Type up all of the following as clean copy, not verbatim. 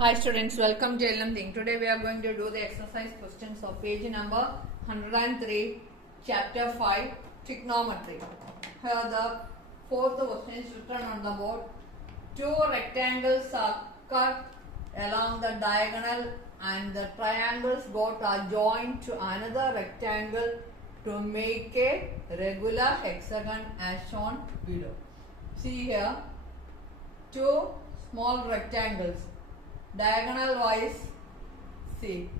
Hi students, welcome to LM Thing. Today we are going to do the exercise questions of page number 103, chapter 5, trigonometry. Here the fourth question is written on the board. Two rectangles are cut along the diagonal and the triangles both are joined to another rectangle to make a regular hexagon as shown below. See here, two small rectangles. Diagonal wise, see,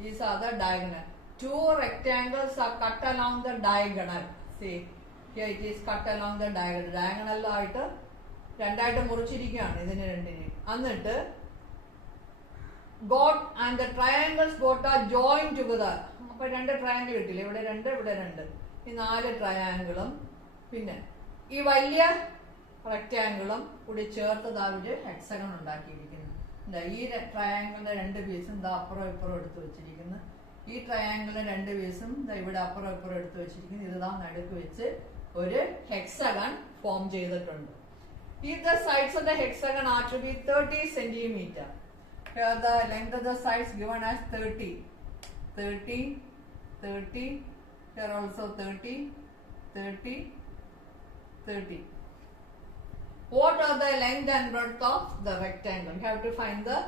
these are the diagonal. Two rectangles are cut along the diagonal. See, here it is cut along the diagonal. Diagonal ആയിട്ട് രണ്ടായിട്ട് മുറിച്ചിരിക്കുകയാണ് ഇതിന് രണ്ടിനെ. എന്നിട്ട് got and the triangles both are joined together. അപ്പോൾ രണ്ട് triangle കിട്ടില്ലേ, ഇവിടെ രണ്ട് ഇവിടെ രണ്ട്, ഈ നാല് ട്രയാങ്കിളും പിന്നെ ഈ വലിയ റെക്റ്റാങ്കിളും കൂടി ചേർത്തത് ഒരു ഹെക്സഗൺ ഉണ്ടാക്കിയിരിക്കുന്നു. ഈ ട്രയാങ്കിളിന്റെ രണ്ട് പീസും അപ്പുറം ഇപ്പുറം എടുത്ത് വെച്ചിരിക്കുന്നു. ഈ ട്രയാങ്കിളിന്റെ രണ്ട് പീസും ഇവിടെ അപ്പുറം ഇപ്പുറം എടുത്ത് വെച്ചിരിക്കുന്നു. ഇത് നടുക്ക് വെച്ച് ഒരു ഹെക്സഗൺ ഫോം ചെയ്തിട്ടുണ്ട്. If the sides of the hexagon are to be 30 centimeter, here the length of the sides given as 30, 30, 30, here also 30, 30, 30. What are the length and breadth of the rectangle? You have to find the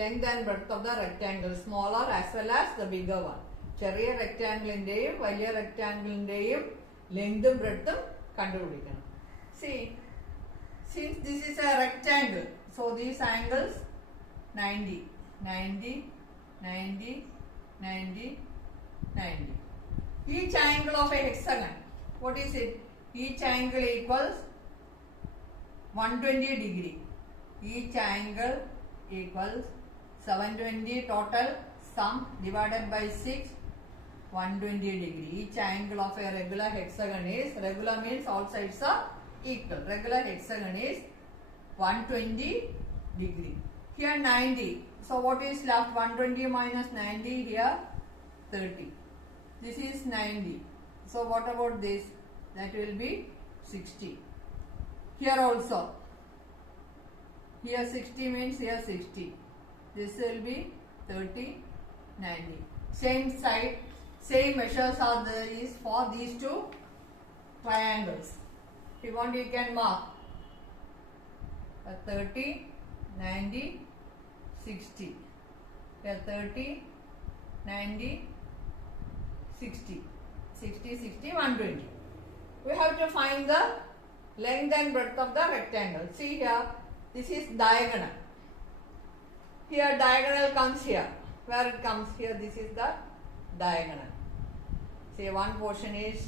length and breadth of the rectangle, smaller as well as the bigger one. ചെറിയ റെക്ടാംഗിളിന്റെയും വലിയ റെക്ടാംഗിളിന്റെയും ലെങ്തും ബ്രെഡ്ത്തും കണ്ടുപിടിക്കണം. See, since this is a rectangle, so these angles 90, 90, 90, 90, 90. Each angle of a hexagon, what is it? Each angle equals 120 degree. Each angle equals 720 total sum divided by 6, 120 degree. Each angle of a regular hexagon is, regular means all sides are equal. Regular hexagon is 120 degree. Here 90. So what is left? 120 minus 90, here 30. This is 90. So what about this? That will be 60. Here also, here 60 means here 60. This will be 30, 90. Same side, same measures are there is for these two triangles. If you want, you can mark 30, 90, 60. Here 30, 90, 60. 60, 60, 120. We have to find the length and breadth of the rectangle. See here, this is diagonal. Here diagonal comes here. Where it comes here, this is the diagonal. See, one portion is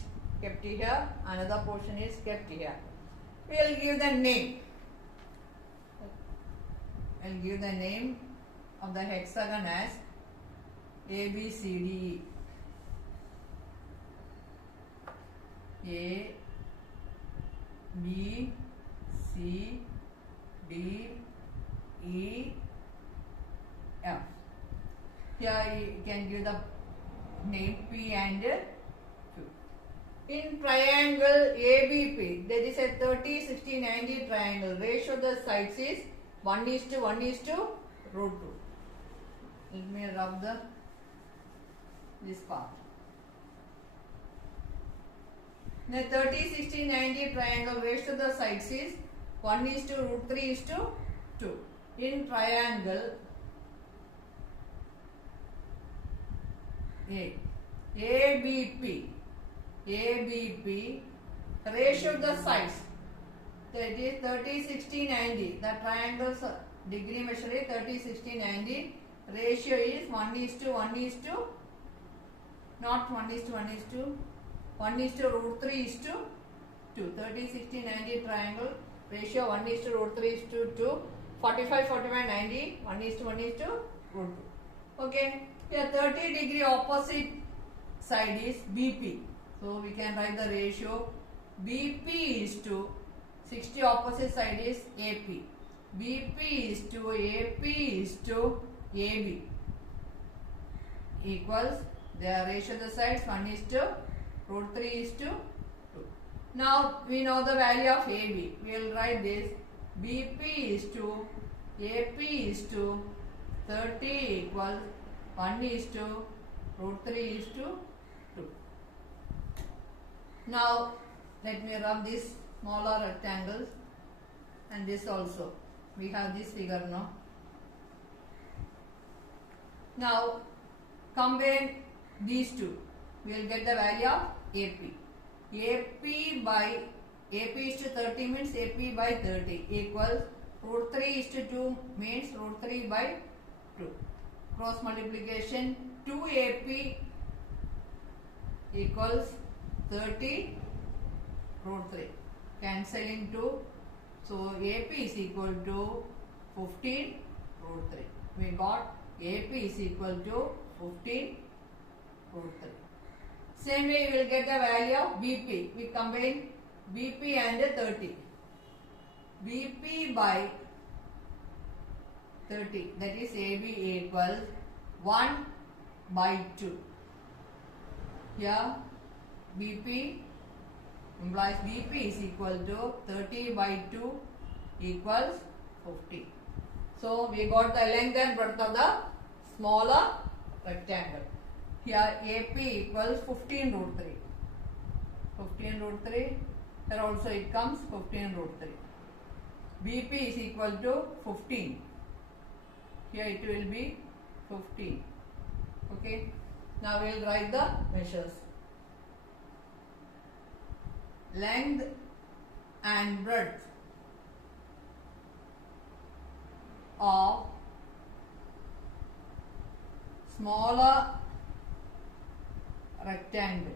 kept here, another portion is kept here. We will give the name. I will give the name of the hexagon as ABCD. A B C D E F. Here you can give the name P and Q. In triangle ABP, there is a 30, 60, 90 triangle. Ratio of the sides is 1:1:√2. Let me rub this part. The 30, 60, 90 triangle ratio of the sides is 1:√3:2. In triangle ABP, ratio of the sides, that is 30, 60, 90. The triangle's degree measure is 30, 60, 90. Ratio is 1:1:2. Not 1:1:2. 1:√3:2. 30, 60, 90 triangle ratio 1:√3:2. 45, 45, 90. 1:1:2. Okay. Here 30 degree opposite side is BP. So we can write the ratio BP is to 60 opposite side is AP. BP is to AP is to AB equals the ratio of the sides 1:√3:2. Now we know the value of AB. We will write this BP is to AP is to 30 equals 1 is to root 3 is to 2. Now let me rub these smaller rectangles and this also. We have this figure now. Now combine these two. We will get the value of AP. AP is to 30 means AP by 30 equals root 3 is to 2 means root 3 by 2. Cross multiplication 2AP equals 30 root 3. Cancelling 2. So AP is equal to 15 root 3. We got AP is equal to 15 root 3. Same way we will get the value of BP. We combine BP and 30. BP by 30, that is AB equals 1 by 2. Here BP implies BP is equal to 30 by 2 equals 50. So we got the length and breadth of the smaller rectangle. Here AP equals 15 root 3. 15 root 3. Here also it comes 15 root 3. BP is equal to 15. Here it will be 15. Okay. Now we will write the measures. Length and breadth of smaller rectangle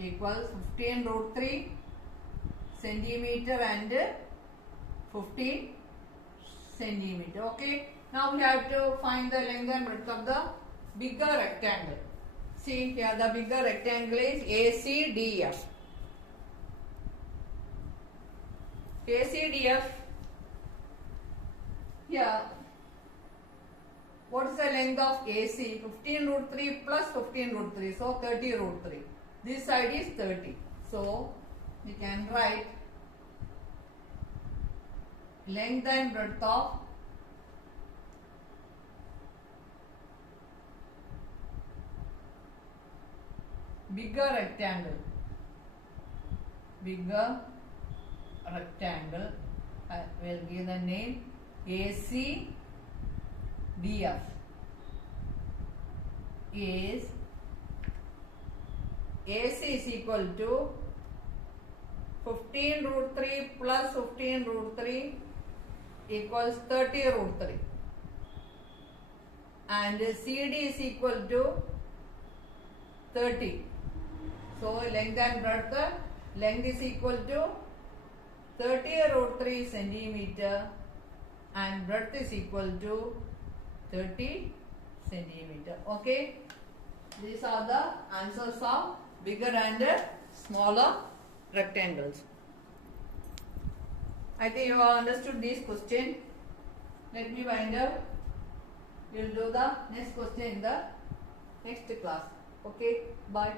equals 15 root 3 centimeter and 15 centimeter. Okay. Now we have to find the length and breadth of the bigger rectangle. See here the bigger rectangle is ACDF. ACDF. Here what is the length of AC? 15 root 3 plus 15 root 3. So 30 root 3. This side is 30. So we can write length and breadth of bigger rectangle. Bigger rectangle. I will give the name ACDF is AC is equal to 15 root 3 plus 15 root 3 equals 30 root 3 and CD is equal to 30. So length and breadth, length is equal to 30 root 3 centimeter and breadth is equal to 30 centimeter. Okay. These are the answers of bigger and smaller rectangles. I think you have understood this question. Let me wind up. We will do the next question in the next class. Okay. Bye.